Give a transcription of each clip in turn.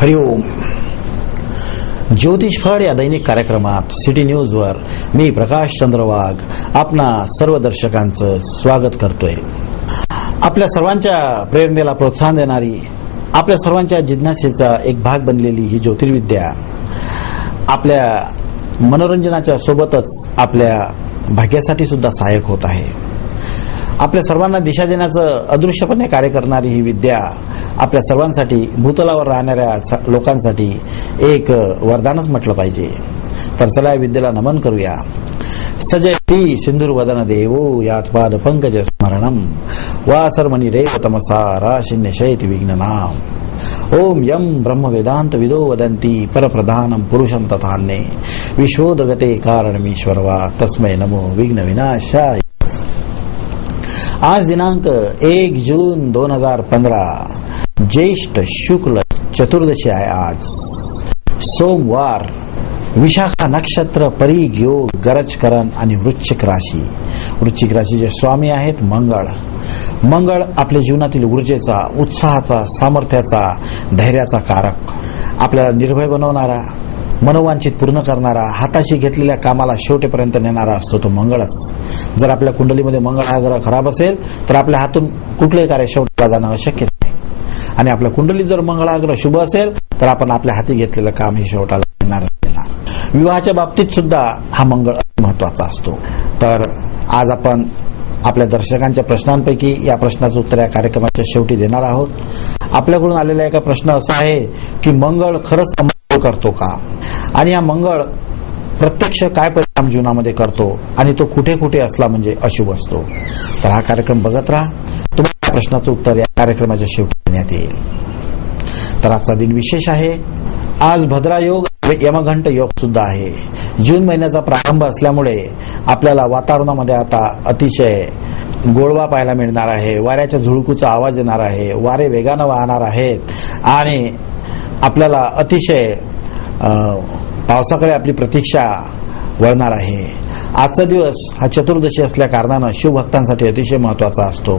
हरिओम. ज्योतिषफळ या दैनिक कार्यक्रमात सिटी न्यूजवर मी प्रकाश चंद्र वाघ आपणा सर्व दर्शकांचं स्वागत करतोय. आपल्या सर्वांच्या प्रेरणेला प्रोत्साहन देणारी, आपल्या सर्वांच्या जिज्ञासेचा एक भाग बनलेली ही ज्योतिर्विद्या आपल्या मनोरंजनाच्या सोबतच आपल्या भाग्यासाठी सुद्धा सहाय्यक होत आहे. आपल्या सर्वांना दिशा देण्याचं अदृश्यपणे कार्य करणारी ही विद्या आपल्या सर्वांसाठी, भूतलावर राहणाऱ्या लोकांसाठी एक वरदानच म्हटलं पाहिजे. तर चला या विद्येला नमन करूया. सजयती सिंधुर्वदन देवो यात पाद पंकज स्मरणम वासरमणी रेव तमसा राशिन्य शयति विघ्ननाम. ओम यम ब्रह्म वेदांत विदो वदंती परप्रधानम पुरुषम तथान्ये विश्वोदगते कारणमीश्वर वा तस्मै नमो विघ्न विनाशाय. आज दिनांक 1 जून 2015 ज्येष्ठ शुक्ल चतुर्दशी आहे. आज सोमवार. विशाखा नक्षत्र, परीघ योग, गरजकरण आणि वृश्चिक राशी. वृश्चिक राशीचे स्वामी आहेत मंगळ. मंगळ आपल्या जीवनातील ऊर्जेचा, उत्साहाचा, सामर्थ्याचा, धैर्याचा कारक, आपल्याला निर्भय बनवणारा, मनोवांछित पूर्ण करणारा, हाताशी घेतलेल्या कामाला शेवटेपर्यंत नेणारा असतो तो मंगळच. जर आपल्या कुंडलीमध्ये मंगळ हा ग्रह खराब असेल तर आपल्या हातून कुठलेही कार्य शेवटला जाणं अशक्यच नाही. आणि आपल्या कुंडलीत जर मंगळ हा ग्रह शुभ असेल तर आपण आपल्या हाती घेतलेलं काम हे शेवटाला येणार. विवाहाच्या बाबतीत सुद्धा हा मंगळ महत्वाचा असतो. तर आज आपण आपल्या दर्शकांच्या प्रश्नांपैकी या प्रश्नाचं उत्तर या कार्यक्रमाच्या शेवटी देणार आहोत. आपल्याकडून आलेला एका प्रश्न असा आहे की मंगळ खरंच अमंगळ करतो का, आणि हा मंगळ प्रत्यक्ष काय परिणाम जीवनामध्ये करतो, आणि तो कुठे कुठे असला म्हणजे अशुभ असतो. तर हा कार्यक्रम बघत राहा. तुम्हाला प्रश्नाचं उत्तर या कार्यक्रमाच्या शेवटी देण्यात येईल. तर आजचा दिन विशेष आहे. आज भद्रा योग, यमघंट योग सुद्धा आहे. जून महिन्याचा प्रारंभ असल्यामुळे आपल्याला वातावरणामध्ये आता अतिशय गोडवा पाहायला मिळणार आहे. वाऱ्याच्या झुळकूचा आवाज येणार आहे. वारे वेगानं वाहणार आहेत आणि आपल्याला अतिशय पावसाकडे आपली प्रतीक्षा वळणार आहे. आजचा दिवस हा चतुर्दशी असल्या कारणानं शिवभक्तांसाठी अतिशय महत्वाचा असतो.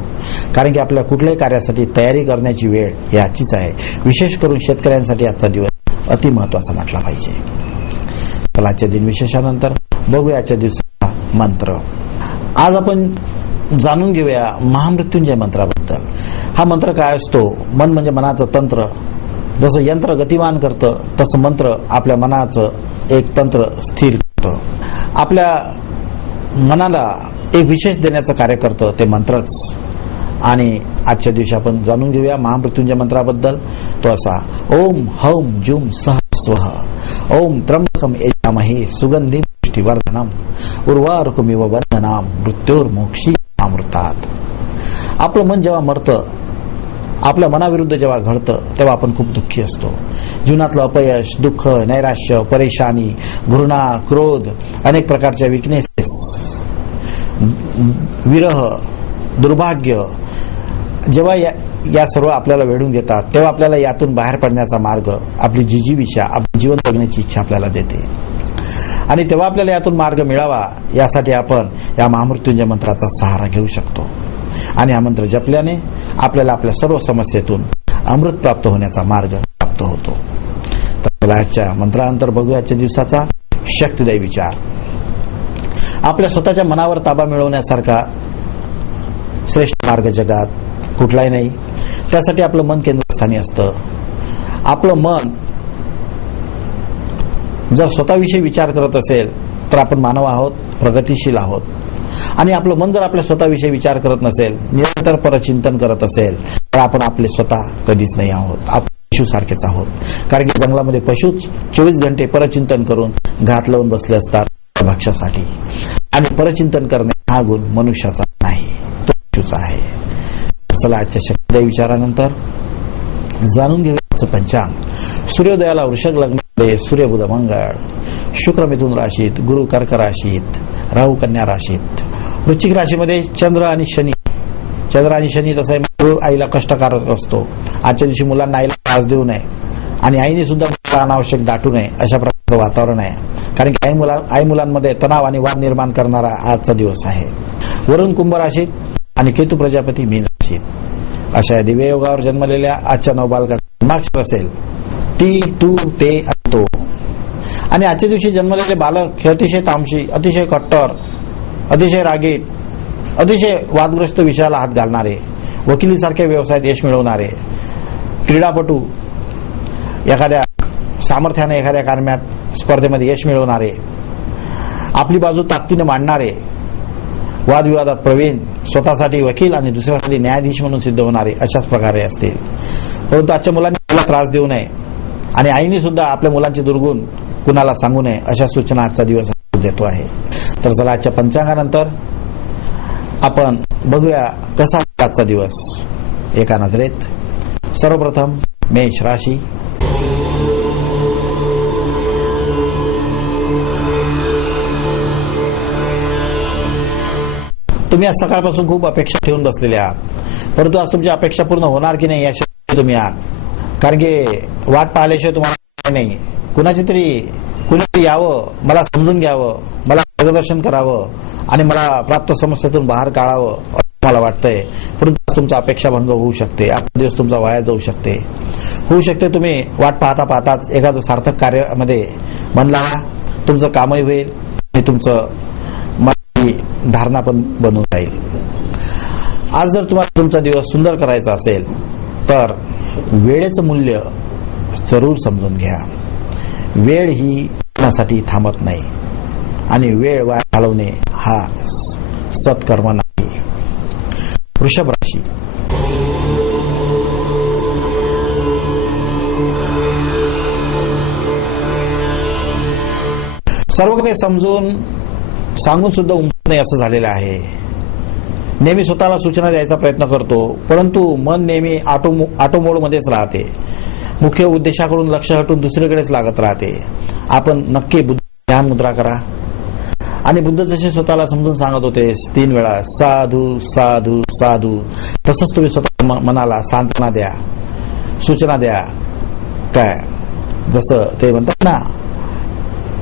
कारण की आपल्या कुठल्याही कार्यासाठी तयारी करण्याची वेळ ही आजचीच आहे. विशेष करून शेतकऱ्यांसाठी आजचा दिवस अति महत्वाचा म्हटला पाहिजे. तर आजच्या दिनविशेषानंतर बघूया आजच्या दिवसाचा मंत्र. आज आपण जाणून घेऊया महामृत्युंजय मंत्राबद्दल. हा मंत्र काय असतो? मन म्हणजे मनाचं तंत्र. जसं यंत्र गतिमान करतं तसं मंत्र आपल्या मनाचं एक तंत्र स्थिर करतं. आपल्या मनाला एक विशेष देण्याचं कार्य करतं ते मंत्रच. आणि आजच्या दिवशी आपण जाणून घेऊया महामृत्युंजय मंत्राबद्दल. तो असा: ओम हौम जूम सह स्वः ओम त्र्यंबकम यजामहे सुगंधिं पुष्टिवर्धनम उर्वारुकमिव बंधनाम मृत्योर्मोक्षी अमृतात. आपलं मन जेव्हा मरतं, आपल्या मनाविरुद्ध जेव्हा घडतं, तेव्हा आपण खूप दुःखी असतो. जीवनातलं अपयश, दुःख, नैराश्य, परेशानी, घृणा, क्रोध, अनेक प्रकारच्या विकनेसेस, विरह, दुर्भाग्य जेव्हा या सर्व आपल्याला वेढून घेतात, तेव्हा आपल्याला यातून बाहेर पडण्याचा मार्ग, आपली जिजीविषा, आपले जीवन जगण्याची इच्छा आपल्याला देते. आणि तेव्हा आपल्याला यातून मार्ग मिळावा यासाठी आपण या महामृत्युंजय मंत्राचा सहारा घेऊ शकतो. आणि हा मंत्र जपल्याने आपल्याला आपल्या सर्व समस्येतून अमृत प्राप्त होण्याचा मार्ग प्राप्त होतो. तर आजच्या मंत्रानंतर बघूया आजच्या दिवसाचा शक्तिदायी विचार. आपल्या स्वतःच्या मनावर ताबा मिळवण्यासारखा श्रेष्ठ मार्ग जगात कुठलाही नाही. त्यासाठी आपलं मन केंद्रस्थानी असतं. आपलं मन जर स्वतःविषयी विचार करत असेल तर आपण मानव आहोत, प्रगतिशील आहोत. आणि आपलं मन जर आपल्या स्वतःविषयी विचार करत नसेल, निरंतर परचिंतन करत असेल, तर आपण आपले स्वतः कधीच नाही आहोत. आपण पशुसारखेच आहोत. कारण की जंगलामध्ये पशुच 24 घंटे परचिंतन करून घात लावून बसले असतात भक्ष्यासाठी. आणि परचिंतन करणे हा गुण मनुष्याचा नाही, तो पशुचा आहे. चला आजच्या शक्तिदायी विचारानंतर जाणून घेऊया पंचांग. सूर्योदयाला वृषभ लग्नामध्ये सूर्य, बुध, मंगळ, शुक्र मिथुन राशीत, गुरु कर्क राशीत, राहू कन्या राशीत. वृश्चिक राशीमध्ये चंद्र आणि शनी. चंद्र आणि शनी तसं आहे, आईला कष्टकारक असतो. आजच्या दिवशी मुलांना आईला त्रास देऊ नये आणि आईने सुद्धा अनावश्यक दाटू नये अशा प्रकारचं वातावरण आहे. कारण की आई मुलांमध्ये तणाव आणि वाद निर्माण करणारा आजचा दिवस आहे. वरुण कुंभ राशीत आणि केतू प्रजापती मीन राशीत. अशा दिव्य योगावर जन्मलेल्या आजच्या नवबालकाचा जन्माक्षर असेल ती, तू, ते आणि तो. आणि आजच्या दिवशी जन्मलेले बालक हे अतिशय तामशी, अतिशय कट्टर, अतिशय रागीट, अतिशय वादग्रस्त विषयाला हात घालणारे, वकिलीसारख्या व्यवसायात यश मिळवणारे, क्रीडापटू, एखाद्या सामर्थ्याने एखाद्या कारणात स्पर्धेमध्ये यश मिळवणारे, आपली बाजू ताकदीने मांडणारे, वादविवादात प्रवीण, स्वतःसाठी वकील आणि दुसऱ्यासाठी न्यायाधीश म्हणून सिद्ध होणारे अशाच प्रकारे असतील. परंतु आजच्या मुलांनी मला त्रास देऊ नये आणि आईने सुद्धा आपल्या मुलांचे दुर्गुण कुणाला सांगू नये अशा सूचना आजचा दिवस देतो आहे. तर चला आजच्या पंचांगानंतर आपण बघूया कसा आजचा दिवस एका नजरेत. सर्वप्रथम मेष राशी. तुम्ही आज सकाळपासून खूप अपेक्षा ठेवून बसलेले आहात, परंतु आज तुमची अपेक्षा पूर्ण होणार की नाही याशिवाय तुम्ही आहात. कारण की वाट पाहिल्याशिवाय तुम्हाला नाही. कुणीतरी यावं, मला समजून घ्यावं, मला मार्गदर्शन करावं आणि मला प्राप्त समस्येतून बाहेर काढावं असं मला वाटतंय. परंतु तुमचा अपेक्षा भंग होऊ शकते. आजचा दिवस तुमचा वाया जाऊ शकते. होऊ शकते तुम्ही वाट पाहता पाहताच एखादं सार्थक कार्यामध्ये मन लावा, तुमचं कामही होईल आणि तुमचं धारणा पण बनून राहील. आज जर तुम्हाला तुमचा दिवस सुंदर करायचा असेल तर वेळेचं मूल्य जरूर समजून घ्या. वेळ ही कोणासाठी थांबत नाही आणि वेळ वाया घालवणे हा सत्कर्म नाही. वृषभ राशी. सर्व काही समजून सांगून सुद्धा उमटत नाही असं झालेलं आहे. नेहमी स्वतःला सूचना द्यायचा प्रयत्न करतो, परंतु मन नेहमी ऑटो मोड मध्येच राहते. मुख्य उद्देशाकडून लक्ष हटून दुसरीकडेच लागत राहते. आपण नक्की बुद्ध ध्यान मुद्रा करा आणि बुद्ध जसे स्वतःला समजून सांगत होते 3 वेळा साधू साधू साधू, तसंच तुम्ही स्वतः मनाला सांत्वना द्या, सूचना द्या. काय जसं ते म्हणतात ना,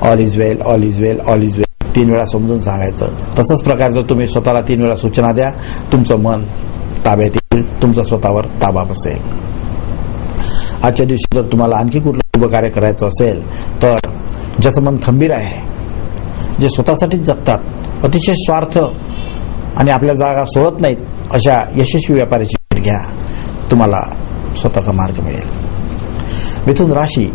all is well, all is well, all is well, 3 वेळा समजून सांगायचं. तसंच प्रकारे जर तुम्ही स्वतःला 3 वेळा सूचना द्या, तुमचं मन ताब्यात येईल, तुमचा स्वतःवर ताबा बसेल. आजच्या दिवशी जर तुम्हाला आणखी कुठलं शुभ कार्य करायचं असेल तर ज्याचं मन खंबीर आहे, जे स्वतःसाठीच जगतात, अतिशय स्वार्थ आणि आपल्या जागा सोडत नाहीत, अशा यशस्वी व्यापाऱ्याची भेट घ्या, तुम्हाला स्वतःचा मार्ग मिळेल. मिथुन राशी.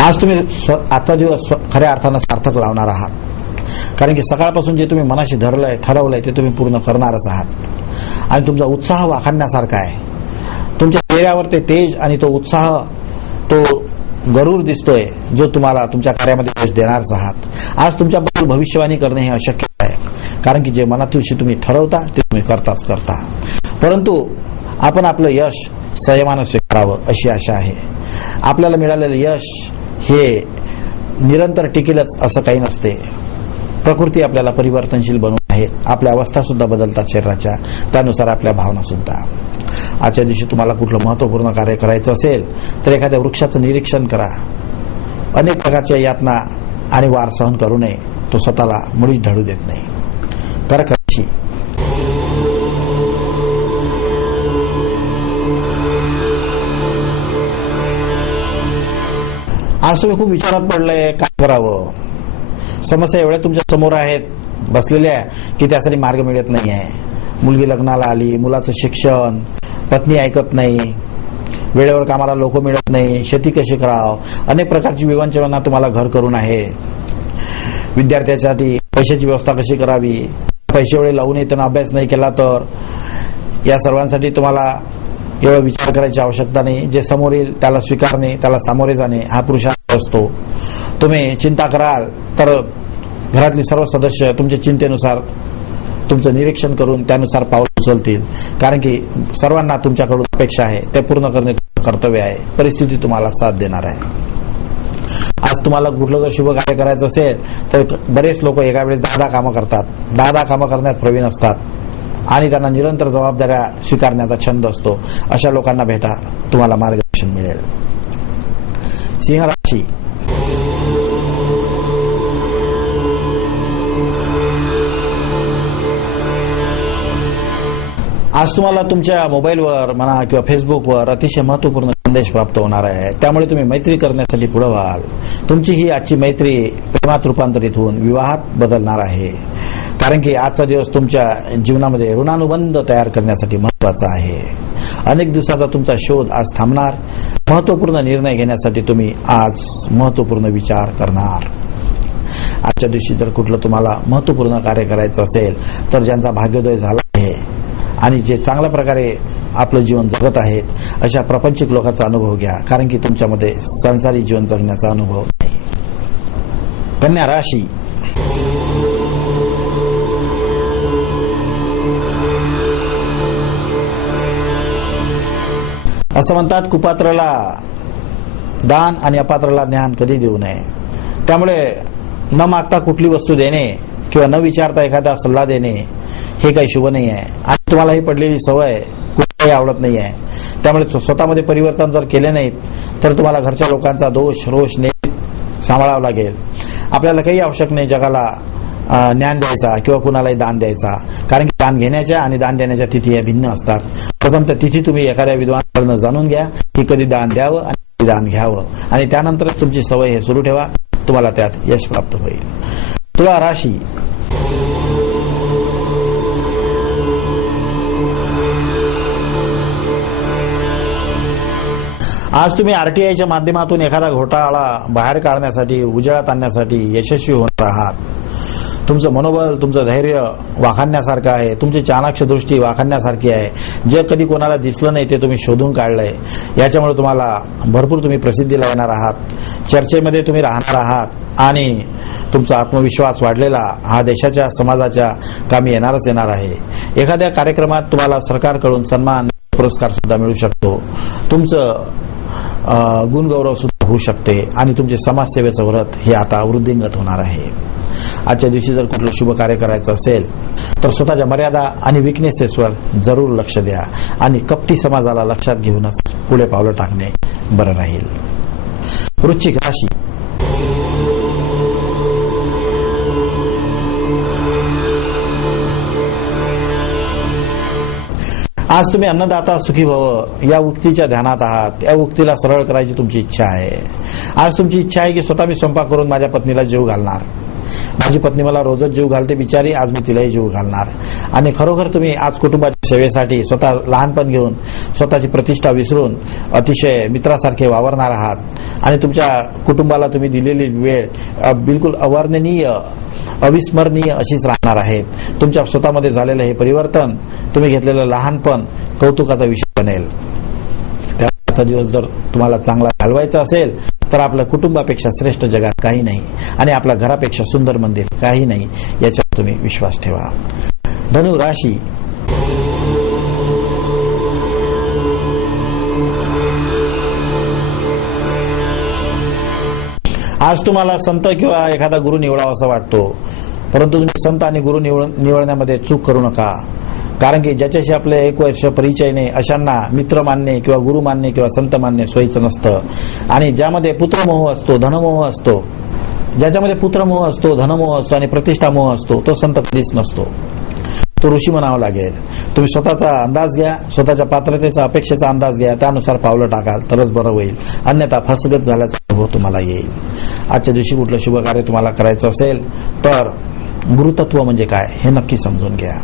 आज तुम्ही आजचा दिवस खऱ्या अर्थानं सार्थक लावणार आहात. कारण की सकाळपासून जे तुम्ही मनाशी धरलंय, ठरवलंय ते तुम्ही पूर्ण करणारच आहात आणि तुमचा उत्साह वाखाणण्यासारखा आहे. तुमच्या चेहऱ्यावर ते तेज आणि तो उत्साह, तो गरूर दिसतोय, जो तुम्हाला तुमच्या कार्यामध्ये यश देणारच आहात. आज तुमच्याबद्दल भविष्यवाणी करणे हे अशक्य आहे, कारण की जे मनातून तुम्ही ठरवता ते तुम्ही करता. परंतु आपण आपलं यश संयमानं स्वीकारावं अशी आशा आहे. आपल्याला मिळालेलं यश हे निरंतर टिकेलच असं काही नसते. प्रकृती आपल्याला परिवर्तनशील बनवून आहेत. आपल्या अवस्था सुद्धा बदलतात शरीराच्या, त्यानुसार आपल्या भावना सुद्धा. आजच्या दिवशी तुम्हाला कुठलं महत्वपूर्ण कार्य करायचं असेल तर एखाद्या वृक्षाचं निरीक्षण करा. अनेक प्रकारच्या यातना आणि वार सहन करू नये, तो स्वतःला मुळीच ढळू देत नाही. कर्क राशी. आज तुम्ही खूप विचारात पडलंय, काय करावं. समस्या एवढ्या तुमच्या समोर आहेत बसलेल्या की त्यासाठी मार्ग मिळत नाही आहे. मुलगी लग्नाला आली, मुलाचं शिक्षण, पत्नी ऐकत नाही, वेळेवर कामाला लोक मिळत नाही, शेती कशी करावं, अनेक प्रकारची विवंचना तुम्हाला घर करून आहे. विद्यार्थ्यासाठी पैशाची व्यवस्था कशी करावी, पैसे वेळे लावून त्यांना अभ्यास नाही केला तर, या सर्वांसाठी तुम्हाला एवढा विचार करायची आवश्यकता नाही. जे समोर येईल त्याला स्वीकारणे, त्याला सामोरे जाणे हा पुरुषार्थ असतो. तुम्ही चिंता कराल तर घरातली सर्व सदस्य तुमच्या चिंतेनुसार तुमचं निरीक्षण करून त्यानुसार पाऊल उचलतील. कारण की सर्वांना तुमच्याकडून अपेक्षा आहे, ते पूर्ण करणे कर्तव्य आहे. परिस्थिती तुम्हाला साथ देणार आहे. आज तुम्हाला कुठलं जर शुभ कार्य करायचं असेल तर बरेच लोक एका वेळेस 10 कामं करतात, 10 कामं करण्यात प्रवीण असतात आणि त्यांना निरंतर जबाबदाऱ्या स्वीकारण्याचा छंद असतो. अशा लोकांना भेटा, तुम्हाला मार्गदर्शन मिळेल. सिंह राशी. आज तुम्हाला तुमच्या मोबाईलवर म्हणा किंवा फेसबुकवर अतिशय महत्वपूर्ण संदेश प्राप्त होणार आहे. त्यामुळे तुम्ही मैत्री करण्यासाठी पुढे व्हाल. तुमची ही आजची मैत्री प्रेमात रूपांतरित होऊन विवाहात बदलणार आहे. कारण की आजचा दिवस तुमच्या जीवनामध्ये ऋणानुबंध तयार करण्यासाठी महत्वाचा आहे. अनेक दिवसाचा तुमचा शोध आज थांबणार. महत्वपूर्ण निर्णय घेण्यासाठी तुम्ही आज महत्वपूर्ण विचार करणार. आजच्या दिवशी जर कुठलं तुम्हाला महत्वपूर्ण कार्य करायचं असेल तर ज्यांचा भाग्योदय झाला आहे आणि जे चांगल्या प्रकारे आपलं जीवन जगत आहेत अशा प्रापंचिक लोकांचा अनुभव घ्या. कारण की तुमच्यामध्ये संसारी जीवन जगण्याचा अनुभव नाही. कन्या राशी. असं म्हणतात कुपात्राला दान आणि अपात्राला ज्ञान कधी देऊ नये. त्यामुळे न मागता कुठली वस्तू देणे किंवा न विचारता एखादा सल्ला देणे हे काही शुभ नाही आहे. आणि तुम्हाला ही पडलेली सवय कुठेही आवडत नाही आहे. त्यामुळे स्वतःमध्ये परिवर्तन जर केले नाहीत तर तुम्हाला घरच्या लोकांचा दोष रोष नेहमी सांभाळावा लागेल. आपल्याला काही आवश्यक नाही जगाला ज्ञान द्यायचा किंवा कुणालाही दान द्यायचा. कारण की दान घेण्याच्या आणि दान देण्याच्या तिथी या भिन्न असतात. प्रथम तर तिथी तुम्ही एखाद्या विद्वानाकडून जाणून घ्या की कधी दान द्यावं आणि कधी दान घ्यावं आणि त्यानंतरच तुमची सवय हे सुरू ठेवा. तुम्हाला त्यात यश प्राप्त होईल. तुला राशी. आज तुम्ही आरटीआयच्या माध्यमातून एखादा घोटाळा बाहेर काढण्यासाठी उजेडात आणण्यासाठी यशस्वी होणार आहात. तुमचं मनोबल तुमचं धैर्य वाखाणण्यासारखं आहे. तुमची चाणाक्ष दृष्टी वाखाणण्यासारखी आहे. जे कधी कोणाला दिसलं नाही ते तुम्ही शोधून काढलंय. याच्यामुळे तुम्हाला भरपूर तुम्ही प्रसिद्धीला येणार आहात. चर्चेमध्ये तुम्ही राहणार आहात आणि तुमचा आत्मविश्वास वाढलेला हा देशाच्या समाजाच्या कामी येणार आहे. एखाद्या कार्यक्रमात तुम्हाला सरकारकडून सन्मान पुरस्कार सुद्धा मिळू शकतो. तुमचं गुणगौरव सुद्धा होऊ शकते आणि तुमचे समाजसेवेचं व्रत हे आता वृद्धिंगत होणार आहे. आजच्या दिवशी जर कुठलं शुभ कार्य करायचं असेल तर स्वतःच्या मर्यादा आणि विकनेसेसवर जरूर लक्ष द्या आणि कपटी समाजाला लक्षात घेऊनच पुढे पावलं टाकणे बरं राहील. वृश्चिक राशी. आज तुम्ही अन्नदाता सुखी भव या उक्तीच्या ध्यानात आहात. या उक्तीला सरळ करायची तुमची इच्छा आहे. आज तुमची इच्छा आहे की स्वतः मी स्वयंपाक करून माझ्या पत्नीला जीव घालणार. माझी पत्नी मला रोजच जीव घालते बिचारी, आज मी तिलाही जीव घालणार. आणि खरोखर तुम्ही आज कुटुंबाच्या सेवेसाठी स्वतः लहानपण घेऊन स्वतःची प्रतिष्ठा विसरून अतिशय मित्रासारखे वावरणार आहात. आणि तुमच्या कुटुंबाला तुम्ही दिलेली वेळ बिलकुल अवर्णनीय अविस्मरणीय अशीच राहणार आहेत. तुमच्या स्वतःमध्ये झालेलं हे परिवर्तन तुम्ही घेतलेलं लहानपण कौतुकाचा विषय बनेल. त्याचा दिवस जर तुम्हाला चांगला घालवायचा असेल तर आपल्या कुटुंबापेक्षा श्रेष्ठ जगात काही नाही आणि आपल्या घरापेक्षा सुंदर मंदिर काही नाही. याच्यावर तुम्ही विश्वास ठेवा. धनु राशी. आज तुम्हाला संत किंवा एखादा गुरु निवडावा असा वाटतो. परंतु तुम्ही संत आणि गुरु निवडण्यामध्ये चूक करू नका. कारण की ज्याच्याशी आपले 1 वर्ष परिचय नाही अशांना मित्र मानणे किंवा गुरु मानणे किंवा संत मानणे सोयीचं नसतं. आणि ज्यामध्ये पुत्रमोह असतो धनमोह असतो ज्याच्यामध्ये पुत्रमोह असतो धनमोह असतो आणि प्रतिष्ठामोह असतो तो संत कधीच नसतो. तो ऋषी म्हणावा लागेल. तुम्ही स्वतःचा अंदाज घ्या. स्वतःच्या पात्रतेचा अपेक्षेचा अंदाज घ्या. त्यानुसार पावलं टाकाल तरच बरं होईल. अन्यथा फसगत झाल्याचा अनुभव तुम्हाला येईल. आजच्या दिवशी कुठलं शुभ कार्य तुम्हाला करायचं असेल तर गुरुतत्व म्हणजे काय हे नक्की समजून घ्या.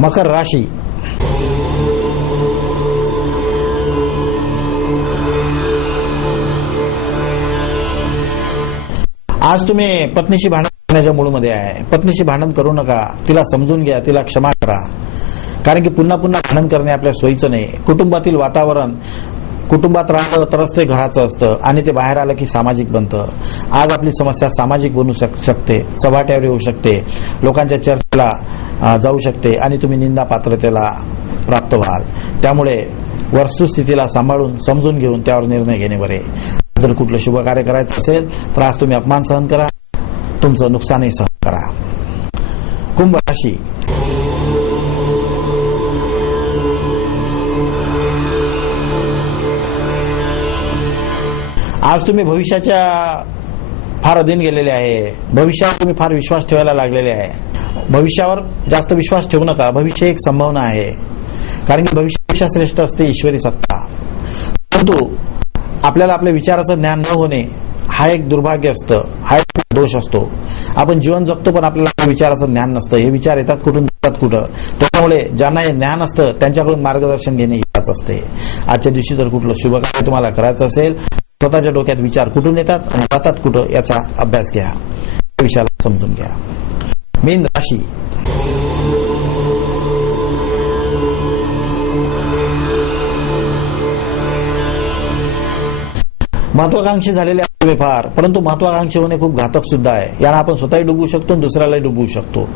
मकर राशी. आज तुम्ही पत्नीशी भांडण करण्याच्या मूडमध्ये आहे. पत्नीशी भांडण करू नका. तिला समजून घ्या. तिला क्षमा करा. कारण की पुन्हा पुन्हा भांडण करणे आपल्या सोयीचं नाही. कुटुंबातील वातावरण कुटुंबात राहिलं तरच ते घराचं असतं आणि ते बाहेर आलं की सामाजिक बनतं. आज आपली समस्या सामाजिक बनू शकते. चव्हाट्यावर येऊ शकते. लोकांच्या चर्चेला जाऊ शकते आणि तुम्ही निंदा पात्रतेला प्राप्त व्हाल. त्यामुळे वस्तुस्थितीला सांभाळून समजून घेऊन त्यावर निर्णय घेणे बरे. जर कुठलं शुभ कार्य करायचं असेल तर आज तुम्ही अपमान सहन करा. तुमचं नुकसानही सहन करा. कुंभ राशी. आज तुम्ही भविष्याच्या फार अधीन गेलेले आहे. भविष्यावर तुम्ही फार विश्वास ठेवायला लागलेले आहे. भविष्यावर जास्त विश्वास ठेवू नका. भविष्य एक संभावना आहे, कारण की भविष्यापेक्षा श्रेष्ठ असते ईश्वरी सत्ता. परंतु आपल्याला आपल्या विचाराचं ज्ञान न होणे हा एक दुर्भाग्य असतं, हा एक दोष असतो. आपण जीवन जगतो पण आपल्याला विचाराचं ज्ञान नसतं. हे विचार येतात कुठून जातात कुठं. त्यामुळे ज्यांना हे ज्ञान असतं त्यांच्याकडून मार्गदर्शन घेणे हिच असते. आजच्या दिवशी जर कुठलं शुभ कार्य तुम्हाला करायचं असेल, स्वतःच्या डोक्यात विचार कुठून येतात आणि जातात कुठं याचा अभ्यास घ्या, या विषयाला समजून घ्या. मीन राशी. महत्वाकांक्षी झालेले तुम्ही फार, परंतु महत्वाकांक्षी होणे खूप घातक सुद्धा आहे. याला आपण स्वतःही डुबवू शकतो आणि दुसऱ्यालाही डुबवू शकतो.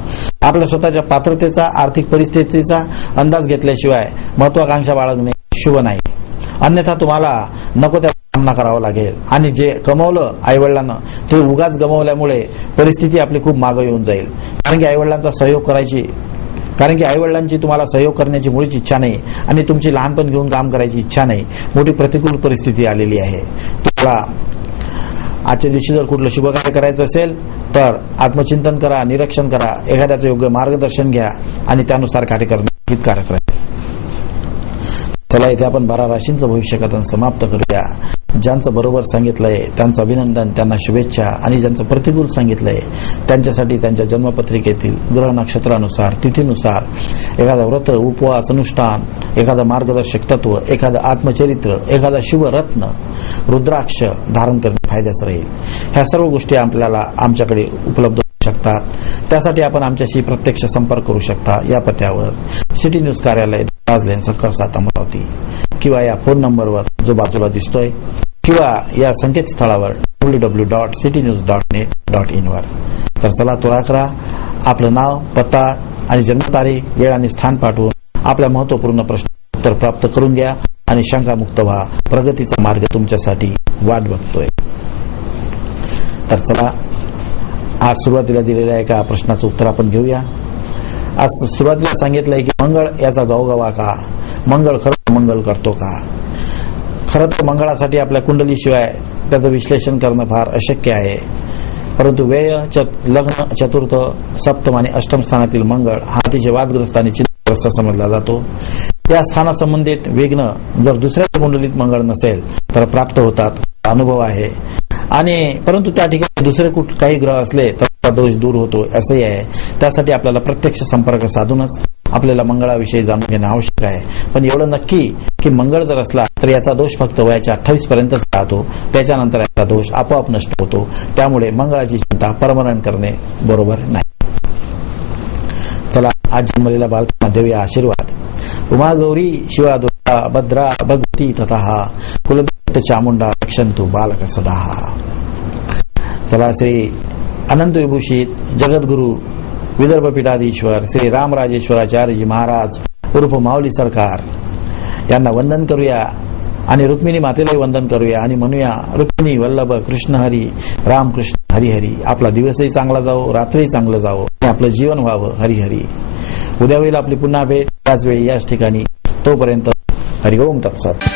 आपल्या स्वतःच्या पात्रतेचा, आर्थिक परिस्थितीचा अंदाज घेतल्याशिवाय महत्वाकांक्षा बाळगणे शुभ नाही. अन्यथा तुम्हाला नको त्या सामना करावा लागेल आणि जे कमवलं आईवडिलांना ते उगाच गमावल्यामुळे परिस्थिती आपली खूप मागे येऊन जाईल. कारण की आईवडिलांची तुम्हाला सहयोग करण्याची मुळीच इच्छा नाही आणि तुमची लहानपण घेऊन काम करायची इच्छा नाही. मोठी प्रतिकूल परिस्थिती आलेली आहे. तुम्हाला आजच्या दिवशी जर कुठलं शुभ कार्य करायचं असेल तर आत्मचिंतन करा, निरीक्षण करा, एखाद्याचं योग्य मार्गदर्शन घ्या आणि त्यानुसार कार्य करणे हितकारक राहील. चला, इथे आपण 12 राशींचं भविष्य कथन समाप्त करूया. ज्यांचं बरोबर सांगितलंय त्यांचं अभिनंदन, त्यांना शुभेच्छा, आणि ज्यांचं प्रतिकूल सांगितलंय त्यांच्यासाठी त्यांच्या जन्मपत्रिकेतील ग्रह नक्षत्रानुसार, तिथीनुसार एखादा व्रत, उपवास, अनुष्ठान, एखादं मार्गदर्शक तत्व, एखादं आत्मचरित्र, एखादा शुभ रत्न, रुद्राक्ष धारण करणे फायद्याचं राहील. ह्या सर्व गोष्टी आपल्याला आमच्याकडे उपलब्ध शकतात. त्यासाठी आपण आमच्याशी प्रत्यक्ष संपर्क करू शकता. या पत्त्यावर सिटी न्यूज कार्यालय, राजलेन, सक्कर 7 अमरावती, किंवा या फोन नंबरवर जो बाजूला दिसतोय, किंवा या संकेतस्थळावर www.citynews.net.in वर. तर चला, त्वरा करा. आपलं नाव, पत्ता आणि जन्मतारीख, वेळ आणि स्थान पाठवून आपल्या महत्वपूर्ण प्रश्न उत्तर प्राप्त करून घ्या आणि शंकामुक्त व्हा. प्रगतीचा मार्ग तुमच्यासाठी वाट बघतोय. तर चला, आज सुरुवातीला दिलेल्या एका प्रश्नाचं उत्तर आपण घेऊया. आज सुरुवातीला सांगितलंय की मंगळ याचा गावगावा का, मंगळ खरं मंगल करतो का. खरं तर मंगळासाठी आपल्या कुंडलीशिवाय त्याचं विश्लेषण करणं फार अशक्य आहे. परंतु व्यय, लग्न, चतुर्थ, सप्तम आणि अष्टम स्थानातील मंगळ हा अतिशय वादग्रस्त आणि चिंताग्रस्त समजला जातो. या स्थानासंबंधित विघ्न जर दुसऱ्या कुंडलीत मंगळ नसेल तर प्राप्त होतात, अनुभव आहे. आणि परंतु त्या ठिकाणी दुसरे काही ग्रह असले तर दोष दूर होतो असंही आहे. त्यासाठी आपल्याला प्रत्यक्ष संपर्क साधूनच आपल्याला मंगळाविषयी जाणून घेणं आवश्यक आहे. पण एवढं नक्की की मंगळ जर असला तर याचा दोष फक्त वयाच्या 28 पर्यंतच राहतो. त्याच्यानंतर याचा दोष आपोआप नष्ट होतो. त्यामुळे मंगळाची चिंता परमनंट करणे बरोबर नाही. चला, आज जन्मलेल्या बालकांना देऊया आशीर्वाद. उमा गौरी शिवा दुर्गा भद्रा भगवती तथा कुलदेवत चामुंडा रक्षन्तु बालक सदा. चला, श्री अनंत विभूषित जगद्गुरु विदर्भ पीठाधीश्वर श्री रामराजेश्वराचार्यजी महाराज उर्फ माऊली सरकार यांना वंदन करूया आणि रुक्मिणी मातेलाही वंदन करूया आणि म्हणूया, रुक्मिणी वल्लभ कृष्ण हरी, रामकृष्ण हरिहरी. आपला दिवसही चांगला जावो, रात्रही चांगलं जावो आणि आपलं जीवन व्हावं हरिहरी. उद्या होईल आपली पुन्हा भेट त्याच वेळी याच ठिकाणी. तोपर्यंत हरिओम तत्सत.